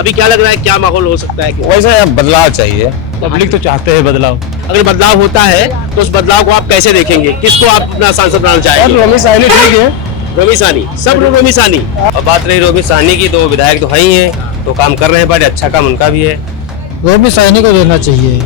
अभी क्या लग रहा है, क्या माहौल हो सकता है? वैसे अब बदलाव चाहिए, पब्लिक तो चाहते हैं बदलाव। अगर बदलाव होता है तो उस बदलाव को आप कैसे देखेंगे? किसको आप अपना सांसद बनाना चाहेंगे? रोमी साहनी ठीक है। रोमी साहनी, सब लोग रोमी साहनी। अब बात रही रोमी साहनी की, तो विधायक तो है ही है, तो काम कर रहे हैं, बड़े अच्छा काम उनका भी है। रोमी साहनी को देना चाहिए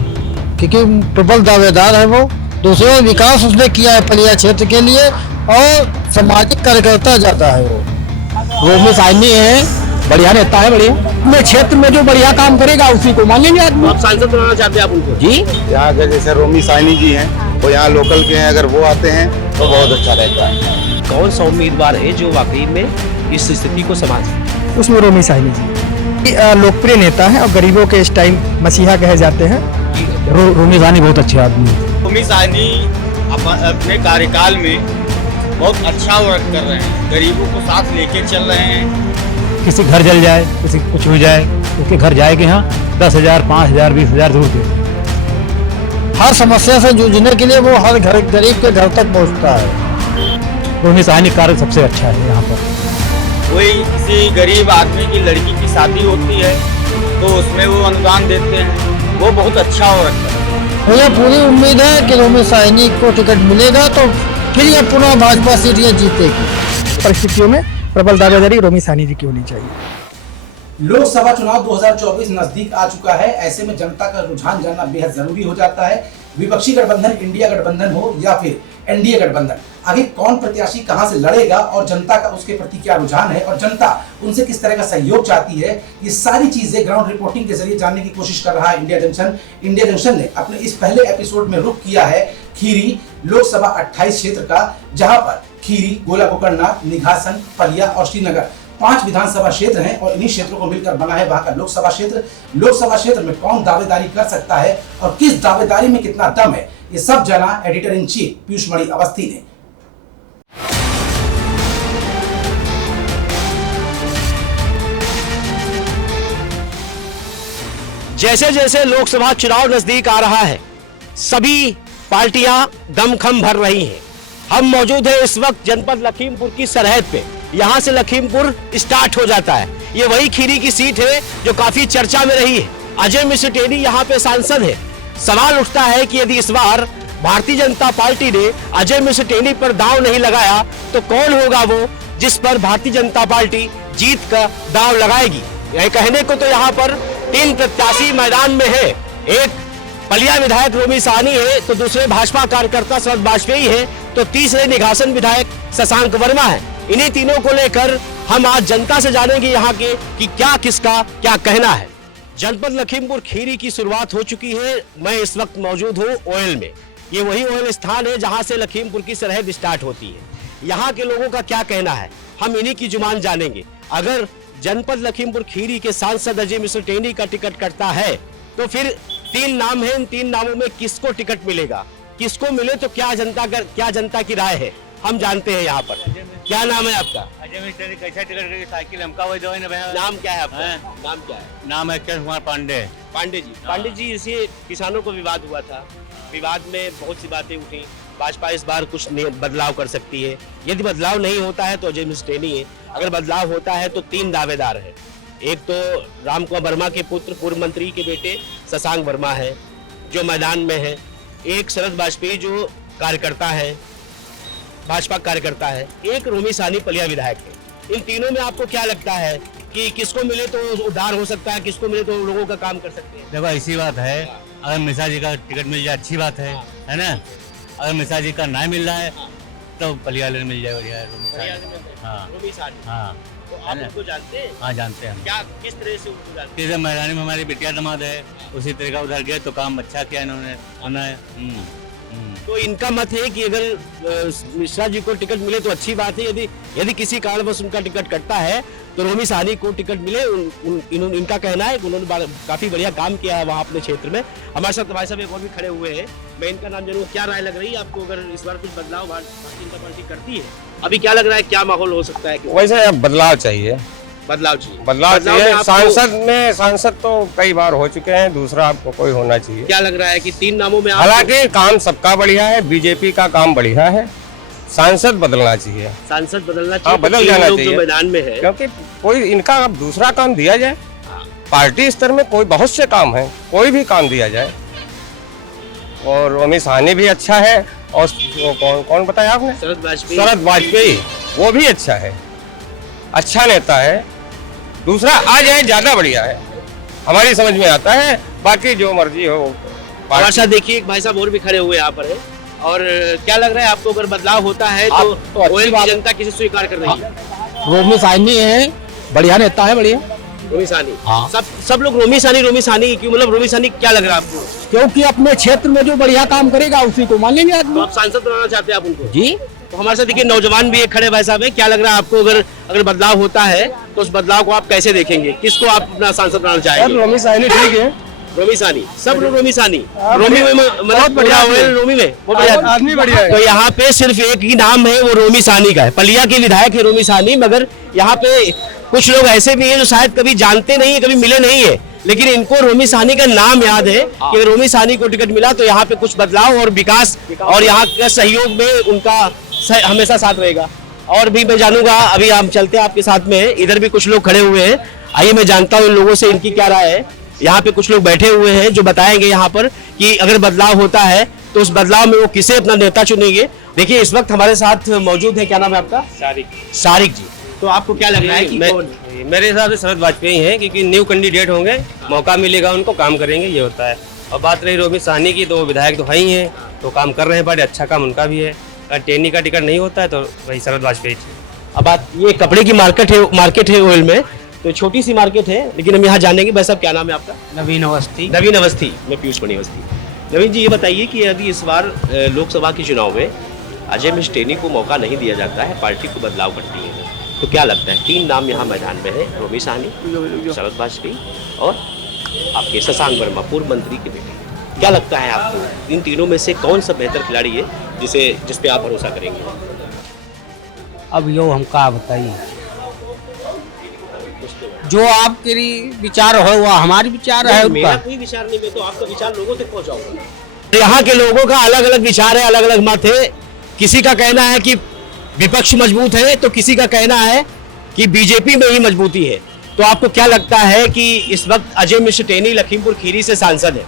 क्योंकि प्रबल दावेदार है वो। दूसरे विकास उसने किया है पलिया क्षेत्र के लिए और सामाजिक कार्यकर्ता जाता है वो। रोमी साहनी है, बढ़िया नेता है, बढ़िया अपने क्षेत्र में जो बढ़िया काम करेगा उसी को मानेंगे आदमी। आप सांसद बनाना चाहते हैं आप उनको? जी, यहाँ के जैसे रोमी साहनी जी हैं, वो यहाँ लोकल के हैं, अगर वो आते हैं तो बहुत अच्छा रहता है। कौन सा उम्मीदवार है जो वाकई में इस स्थिति को संभाल सकता? उसमें रोमी साहनी जी लोकप्रिय नेता है और गरीबों के इस टाइम मसीहा कहे जाते हैं। रोमी साहनी बहुत अच्छे आदमी है। रोमी साहनी अपने कार्यकाल में बहुत अच्छा वर्क कर रहे हैं, गरीबों को साथ लेके चल रहे हैं। किसी घर जल जाए, किसी कुछ हो जाए, उसके घर जाएगी हाँ 10,000, 5,000, 20,000 दूर के। हर समस्या से जूझने के लिए वो हर घर गरीब के घर तक पहुंचता है। रोमी साहनी कार्य सबसे अच्छा है यहाँ पर। कोई किसी गरीब आदमी की लड़की की शादी होती है तो उसमें वो अनुदान देते हैं, वो बहुत अच्छा वर्क कर रहे हैं। मुझे पूरी उम्मीद है कि रोमी साहनी को टिकट मिलेगा तो फिर ये पुनः भाजपा सीट ये जीतेगी। परिस्थितियों में प्रबल दावेदारी रोमी साहनी जी की होनी चाहिए। लोकसभा चुनाव 2024 नजदीक आ चुका है। ऐसे में जनता का रुझान जानना बेहद जरूरी हो जाता है। विपक्षी गठबंधन इंडिया गठबंधन हो या फिर एनडीए गठबंधन, आखिर कौन प्रत्याशी कहां से लड़ेगा और जनता का उसके प्रति क्या रुझान है और जनता उनसे किस तरह का सहयोग चाहती है, ये सारी चीजें ग्राउंड रिपोर्टिंग के जरिए जानने की कोशिश कर रहा है इंडिया जंक्शन। इंडिया जंक्शन ने अपने इस पहले एपिसोड में रुख किया है खीरी लोकसभा 28 क्षेत्र का, जहां पर खीरी, गोला कुकरनाथ, निघासन, पलिया और श्रीनगर 5 विधानसभा क्षेत्र हैं और इन्हीं क्षेत्रों को मिलकर बना है वहां का लोकसभा क्षेत्र। लोकसभा क्षेत्र में कौन दावेदारी कर सकता है और किस दावेदारी में कितना दम है, ये सब जाना एडिटर इन चीफ पीयूष मणि अवस्थी ने। जैसे जैसे लोकसभा चुनाव नजदीक आ रहा है, सभी पार्टियां दमखम भर रही हैं। हम मौजूद हैं इस वक्त जनपद लखीमपुर की सरहद पे। यहां से लखीमपुर स्टार्ट हो जाता है। ये वही खीरी की सीट है जो काफी चर्चा में रही है। अजय मिश्र टेनी यहां पे सांसद है। सवाल उठता है कि यदि इस बार भारतीय जनता पार्टी ने अजय मिश्र टेनी पर दांव नहीं लगाया तो कौन होगा वो जिस पर भारतीय जनता पार्टी जीत का दांव लगाएगी? यह कहने को तो यहाँ पर 3 प्रत्याशी मैदान में है। एक पलिया विधायक रोमी साहनी है, तो दूसरे भाजपा कार्यकर्ता शरद वाजपेयी है, तो तीसरे निघासन विधायक शशांक वर्मा है। इन्हीं तीनों को लेकर हम आज जनता से जानेंगे यहाँ के कि क्या किसका क्या कहना है। जनपद लखीमपुर खीरी की शुरुआत हो चुकी है। मैं इस वक्त मौजूद हूँ ओयल में। ये वही ओयल स्थान है जहाँ से लखीमपुर की सरहद स्टार्ट होती है। यहाँ के लोगों का क्या कहना है, हम इन्हीं की जुबान जानेंगे। अगर जनपद लखीमपुर खीरी के सांसद अजय मिश्र टेनी का टिकट कटता है तो फिर 3 नाम है। इन 3 नामों में किसको टिकट मिलेगा, किसको मिले तो क्या जनता की राय है, हम जानते हैं यहाँ पर। क्या नाम है आपका? अजय मिश्र ने कैसा टिकट करके साइकिल हमका वही दो ना भैया। नाम क्या है आपका? नाम क्या है? नाम है कृष्ण कुमार पांडे। पांडे जी। पांडे जी, इसे किसानों को विवाद हुआ था, विवाद में बहुत सी बातें उठी। भाजपा इस बार कुछ बदलाव कर सकती है। यदि बदलाव नहीं होता है तो अजय मिश्र टेनी है, अगर बदलाव होता है तो 3 दावेदार है। एक तो राम कुमार वर्मा के पुत्र पूर्व मंत्री के बेटे शशांक वर्मा है जो मैदान में है। एक शरद वाजपेयी जो कार्यकर्ता है, भाजपा कार्यकर्ता है। एक रोमी साहनी पलिया विधायक है। इन तीनों में आपको क्या लगता है कि किसको मिले तो उद्धार हो सकता है, किसको मिले तो लोगों का काम कर सकते हैं? देखो ऐसी बात है, अगर मिश्रा जी का टिकट मिल जाए अच्छी बात है ना। अगर मिश्रा जी का नहीं मिल रहा है तो पलिया मिल जाए, बढ़िया है। रोमी साहनी। हाँ, तो आप उनको जानते हैं? हाँ जानते हैं। क्या किस तरह से उनको जानते हैं? जैसे मैदानी में हमारी बिटिया दमाद है, उसी तरीका उधर गए तो काम अच्छा किया इन्होंने। तो इनका मत है कि अगर मिश्रा जी को टिकट मिले तो अच्छी बात है। यदि किसी कारणवश उनका टिकट कटता है तो रोमी साहनी को टिकट मिले। इनका कहना है कि उन्होंने काफी बढ़िया काम किया है वहाँ अपने क्षेत्र में। हमारे साथ भाई साहब एक और भी खड़े हुए हैं, मैं इनका नाम जानूँ। क्या राय लग रही है आपको अगर इस बार कुछ बदलाव भारतीय जनता पार्टी करती है? अभी क्या लग रहा है, क्या माहौल हो सकता है? वैसे अब बदलाव चाहिए, बदलाव चाहिए। बदलाव चाहिए। सांसद तो कई बार हो चुके हैं, दूसरा आपको कोई होना चाहिए। क्या लग रहा है कि 3 नामों में हालांकि काम सबका बढ़िया है, बीजेपी का काम बढ़िया है, सांसद बदलना चाहिए। सांसद बदलना चाहिए। हाँ, बदल जाना चाहिए मैदान में है, क्योंकि कोई इनका अब दूसरा काम दिया जाए। पार्टी स्तर में कोई बहुत से काम है, कोई भी काम दिया जाए। और रोमी साहनी भी अच्छा है, और वो कौन बताया आपने? शरद वाजपेयी, वो भी अच्छा है, अच्छा नेता है। दूसरा आ जाए ज्यादा बढ़िया है, हमारी समझ में आता है। बाकी जो मर्जी हो। हमारे साथ देखिए एक भाई साहब और भी खड़े हुए यहाँ पर है। और क्या लग रहा है आपको, अगर बदलाव होता है तो ओएल की जनता किसे स्वीकार कर रही है? रोमी साहनी है, बढ़िया नेता है, बढ़िया। रोमी साहनी, हाँ। सब लोग रोमी साहनी क्यों, मतलब रोमी साहनी क्या लग रहा है आपको? क्योंकि अपने क्षेत्र में जो बढ़िया काम करेगा उसी को मान लेंगे तो आदमी। आप सांसद बनाना चाहते हैं आप उनको? जी। तो हमारे साथ देखिए नौजवान भी एक खड़े भाई साहब है। क्या लग रहा है आपको, अगर बदलाव होता है तो उस बदलाव को आप कैसे देखेंगे? किसको आप अपना सांसद बनाना चाहेंगे? रोमी साहनी ठीक है। रोमी साहनी, सब लोग रोमी साहनी। रोमी में मतलब बढ़िया है, रोमी में वो बढ़िया आदमी बढ़िया है। तो यहाँ पे सिर्फ एक ही नाम है, वो रोमी साहनी का है। पलिया के विधायक है रोमी साहनी, मगर यहाँ पे कुछ लोग ऐसे भी हैं जो शायद कभी जानते नहीं है, कभी मिले नहीं है, लेकिन इनको रोमी साहनी का नाम याद है कि रोमी साहनी को टिकट मिला तो यहाँ पे कुछ बदलाव और विकास और यहाँ का सहयोग में उनका हमेशा साथ रहेगा। और भी मैं जानूंगा, अभी हम चलते हैं आपके साथ में, इधर भी कुछ लोग खड़े हुए हैं। आइए मैं जानता हूँ इन लोगों से इनकी क्या राय है। यहाँ पे कुछ लोग बैठे हुए हैं जो बताएंगे यहाँ पर कि अगर बदलाव होता है तो उस बदलाव में वो किसे अपना नेता चुनेंगे। देखिए इस वक्त हमारे साथ मौजूद है, क्या नाम है आपका? सारिक जी। तो आपको क्या लग रहा है कि कौन? मेरे हिसाब से शरद वाजपेयी हैं, क्योंकि न्यू कैंडिडेट होंगे, मौका मिलेगा उनको, काम करेंगे, ये होता है। और बात रही रोमी साहनी की, तो वो विधायक तो है ही हैं, तो काम कर रहे हैं, बड़े अच्छा काम उनका भी है। अगर टेनी का टिकट नहीं होता है तो वही शरद वाजपेयी। अब बात ये कपड़े की मार्केट है ओयल में, तो छोटी सी मार्केट है, लेकिन हम यहाँ जानेंगे। भाई साहब क्या नाम है आपका? नवीन अवस्थी। नवीन अवस्थी, मैं पीयूष मणि अवस्थी। नवीन जी ये बताइए कि यदि इस बार लोकसभा के चुनाव में अजय मिश्र टेनी को मौका नहीं दिया जाता है, पार्टी को बदलाव करती है, तो क्या लगता है? 3 नाम यहाँ मैदान में है, रोमी साहनी, शरद वाजपेयी और आपके शशांक वर्मा, पूर्व मंत्री के बेटे। क्या लगता है आपको इन तीनों में से कौन सा बेहतर खिलाड़ी है जिस पे आप भरोसा करेंगे? अब यो हम का बताइए, जो आपके विचार हो वो हमारी विचार है। मेरा कोई विचार नहीं, मैं तो आपका विचार लोगों तक पहुंचाऊंगा। यहाँ के लोगों का अलग अलग विचार है, अलग अलग मत है। किसी का कहना है कि विपक्ष मजबूत है, तो किसी का कहना है कि बीजेपी में ही मजबूती है। तो आपको क्या लगता है कि इस वक्त अजय मिश्र टेनी लखीमपुर खीरी से सांसद है,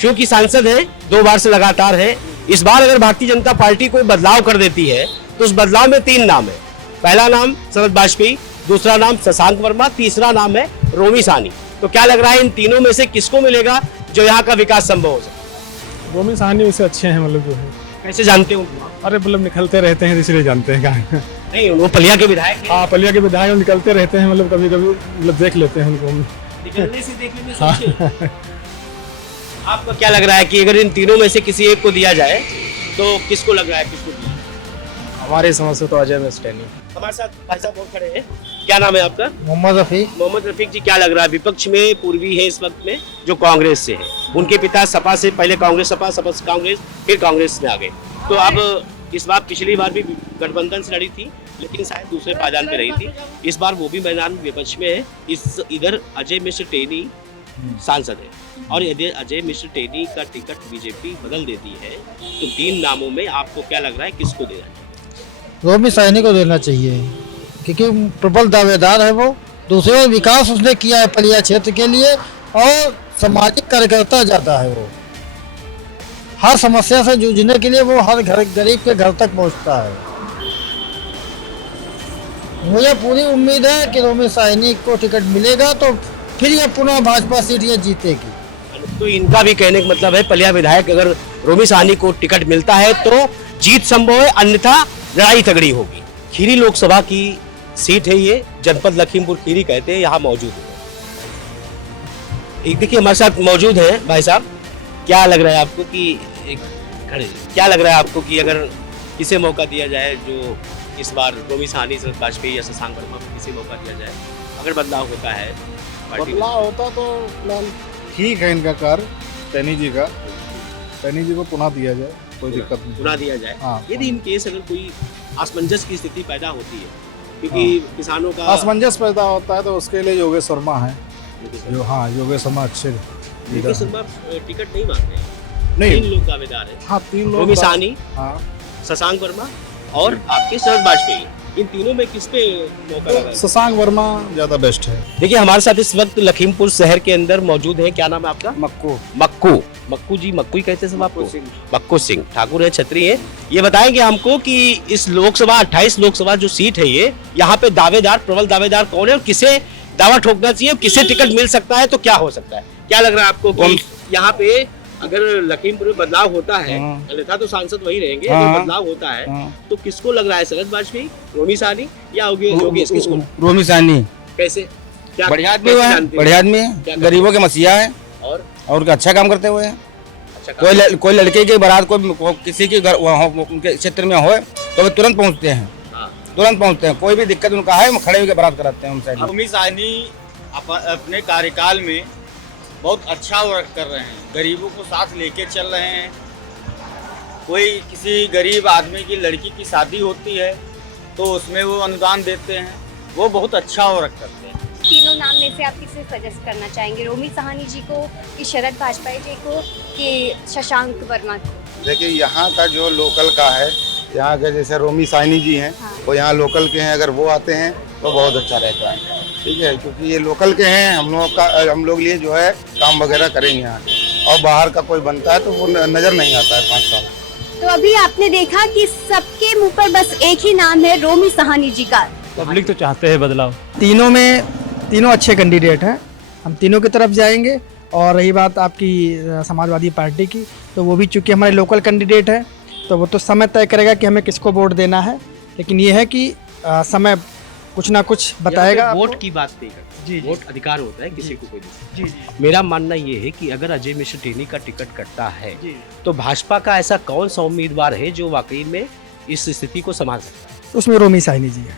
क्योंकि सांसद है 2 बार से लगातार है। इस बार अगर भारतीय जनता पार्टी कोई बदलाव कर देती है तो उस बदलाव में 3 नाम है। पहला नाम शरद वाजपेयी, दूसरा नाम शशांक वर्मा, तीसरा नाम है रोमी साहनी। तो क्या लग रहा है इन तीनों में से किसको मिलेगा जो यहाँ का विकास संभव हो सके? रोमी साहनी वैसे अच्छे हैं, मतलब जो है। कैसे जानते हो? अरे मतलब निकलते रहते हैं इसलिए जानते हैं क्या। नहीं, वो पलिया के विधायक हैं। हाँ, पलिया के विधायक निकलते रहते हैं, मतलब कभी कभी मतलब देख लेते हैं उनको। निकलने से देखने में सोचिए। आपको क्या लग रहा है कि अगर इन तीनों में से किसी एक को दिया जाए तो किसको लग रहा है किसको दिया? हमारी समझ से तो अजय मिश्र टेनी। हमारे साथ भाई साहब और खड़े हैं। क्या नाम है आपका? मोहम्मद रफीक। मोहम्मद रफीक जी, क्या लग रहा है? विपक्ष में पूर्वी है इस वक्त में जो कांग्रेस से है, उनके पिता सपा से, पहले कांग्रेस सपा से कांग्रेस, फिर कांग्रेस में आ गए। तो अब इस बार, पिछली बार भी गठबंधन से लड़ी थी, लेकिन शायद दूसरे पायदान पे रही थी। इस बार वो भी मैदान विपक्ष में है। इधर अजय मिश्र टेनी सांसद है, और यदि अजय मिश्र टेनी का टिकट बीजेपी बदल देती है तो 3 नामों में आपको क्या लग रहा है किसको देना चाहिए? रोमी साहनी को देना चाहिए, क्योंकि प्रबल दावेदार है वो। दूसरे विकास उसने किया है पलिया क्षेत्र के लिए, और सामाजिक कार्यकर्ता ज़्यादा है वो। हर समस्या से जूझने के लिए वो हर घर गरीब के घर तक पहुंचता है। मुझे पूरी उम्मीद है कि रोमी साहनी को टिकट मिलेगा तो फिर ये पुनः भाजपा सीट ये जीतेगी। तो इनका भी कहने का मतलब है, पलिया विधायक अगर रोमी साहनी को टिकट मिलता है तो जीत संभव है, अन्यथा लड़ाई तगड़ी होगी। खीरी लोकसभा की सीट है ये, जनपद लखीमपुर खीरी कहते हैं, यहाँ मौजूद है। एक देखिए हमारे साथ मौजूद है भाई साहब। क्या लग रहा है आपको कि क्या लग रहा है आपको कि अगर किसे मौका दिया जाए, जो इस बार रोमी साहनी, शरद वाजपेयी या शशांक वर्मा को किसे मौका दिया जाए, अगर बदलाव होता है? बदलाव होता तो फिलहाल ठीक है इनका कार्य, टेनी जी का। टेनी जी को पुनः दिया जाए, कोई दिक्कत नहीं। पुनः दिया जाए। हाँ। यदि इन केस अगर कोई असमंजस की स्थिति पैदा होती है, क्योंकि किसानों का असमंजस पैदा होता है, तो उसके लिए योगेश वर्मा है जो, हाँ योगेश वर्मा अच्छे योगेश वर्मा टिकट नहीं मांगते हैं। नहीं, 3 लोग दावेदार है। हाँ 3 लोग, रोमी साहनी, हाँ शशांक वर्मा और आपके शरद वाजपेयी। इन तीनों में किस पे मौका लगा? शशांक वर्मा ज़्यादा बेस्ट है। देखिए हमारे साथ इस वक्त लखीमपुर शहर के अंदर मौजूद है, क्या नाम है आपका? मक्कू जी, मक्कू ही कहते हैं सब आपको? मक्कू सिंह ठाकुर है, छतरी है। ये बताएंगे हमको कि इस लोकसभा 28 लोकसभा जो सीट है ये, यहाँ पे दावेदार, प्रबल दावेदार कौन है और किसे दावा ठोकना चाहिए, किसे टिकट मिल सकता है, तो क्या हो सकता है? क्या लग रहा है आपको कि यहाँ पे अगर लखीमपुर में बदलाव होता है, अन्यथा तो सांसद वही रहेंगे, अगर बदलाव होता है तो किसको लग रहा है? शरद वाजपेयी, रोमी साहनी या योगेश? किसको? रोमी साहनी कैसे? क्या बढ़िया आदमी है, बढ़िया आदमी है, गरीबों के मसीहा है और अच्छा काम करते हुए हैं। कोई लड़के की बारात कोई किसी की घर उनके क्षेत्र में हो तो वे तुरंत पहुंचते हैं, कोई भी दिक्कत उनका है खड़े होकर बारात कराते हैं उनसे। रोमी साहनी अपने कार्यकाल में बहुत अच्छा वर्क कर रहे हैं, गरीबों को साथ लेके चल रहे हैं। कोई किसी गरीब आदमी की लड़की की शादी होती है तो उसमें वो अनुदान देते हैं, वो बहुत अच्छा वर्क करते हैं। तीनों नाम में से आप किसे सजेस्ट करना चाहेंगे? रोमी साहनी जी को कि शरद वाजपेयी जी को कि शशांक वर्मा को? देखिए यहाँ का जो लोकल का है, यहाँ के जैसे रोमी साहनी जी हैं, वो यहाँ लोकल के हैं, अगर वो आते हैं तो बहुत अच्छा रहता है। ठीक है, क्योंकि ये लोकल के हैं, हम लोग लिए जो है काम वगैरह करेंगे यहाँ के, और बाहर का कोई बनता है तो वो नजर नहीं आता है 5 साल। तो अभी आपने देखा कि सबके मुंह पर बस एक ही नाम है, रोमी साहनी जी का। पब्लिक तो चाहते हैं बदलाव। तीनों अच्छे कैंडिडेट हैं, हम तीनों की तरफ जाएंगे। और रही बात आपकी समाजवादी पार्टी की, तो वो भी चूंकि हमारे लोकल कैंडिडेट है तो वो तो समय तय करेगा कि हमें किसको वोट देना है, लेकिन ये है कि समय कुछ ना कुछ बताएगा। वोट की बात नहीं करते जी, वोट अधिकार होता है किसी को कोई नहीं। जी, मेरा मानना ये है कि अगर अजय मिश्र टेनी का टिकट कटता है तो भाजपा का ऐसा कौन सा उम्मीदवार है जो वाकई में इस स्थिति को संभाल सकता है? उसमें रोमी साहनी जी है।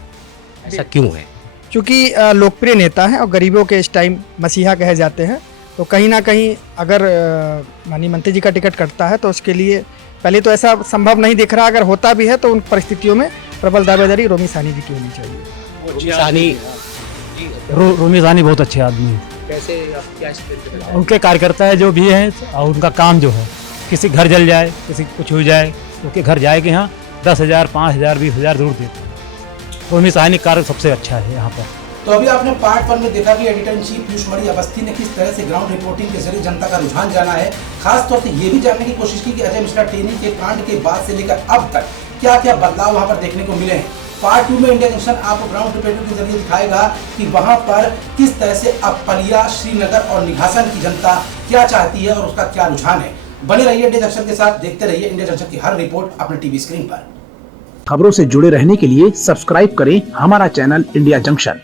ऐसा क्यों है? क्योंकि लोकप्रिय नेता हैं और गरीबों के इस टाइम मसीहा कहे जाते हैं, तो कहीं ना कहीं अगर माननीय मंत्री जी का टिकट कटता है तो उसके लिए पहले तो ऐसा संभव नहीं दिख रहा, अगर होता भी है तो उन परिस्थितियों में प्रबल दावेदारी रोमी साहनी जी की होनी चाहिए। रोमी साहनी बहुत अच्छे आदमी हैं। कैसे, आप क्या एक्सप्लेन करेंगे? उनके कार्यकर्ता है जो भी हैं और उनका काम जो है, किसी घर जल जाए, किसी कुछ हो जाए, उनके घर जाए कि हाँ 10,000, 5,000, 20,000 जरूर देते हैं। रोमी साहनी कार्य सबसे अच्छा है यहाँ पर। तो अभी आपने पार्ट 1 में देखा कि एडिटर इन चीफ पीयूष मणि अवस्थी ने किस तरह से ग्राउंड रिपोर्टिंग के जरिए जनता का रुझान जाना है, खास तौर से ये भी जानने की कोशिश की कि अजय मिश्रा टेनी के कांड के बाद से लेकर अब तक क्या क्या बदलाव वहां पर देखने को मिले हैं। पार्ट 2 में इंडिया जंक्शन आपको ग्राउंड रिपोर्टिंग के जरिए दिखाएगा कि वहां पर किस तरह से अब पलिया, श्रीनगर और निघासन की जनता क्या चाहती है और उसका क्या रुझान है। बने रहिए इंडिया जंक्शन के साथ, देखते रहिए इंडिया जंक्शन की हर रिपोर्ट अपने टीवी स्क्रीन पर। खबरों से जुड़े रहने के लिए सब्सक्राइब करें हमारा चैनल इंडिया जंक्शन।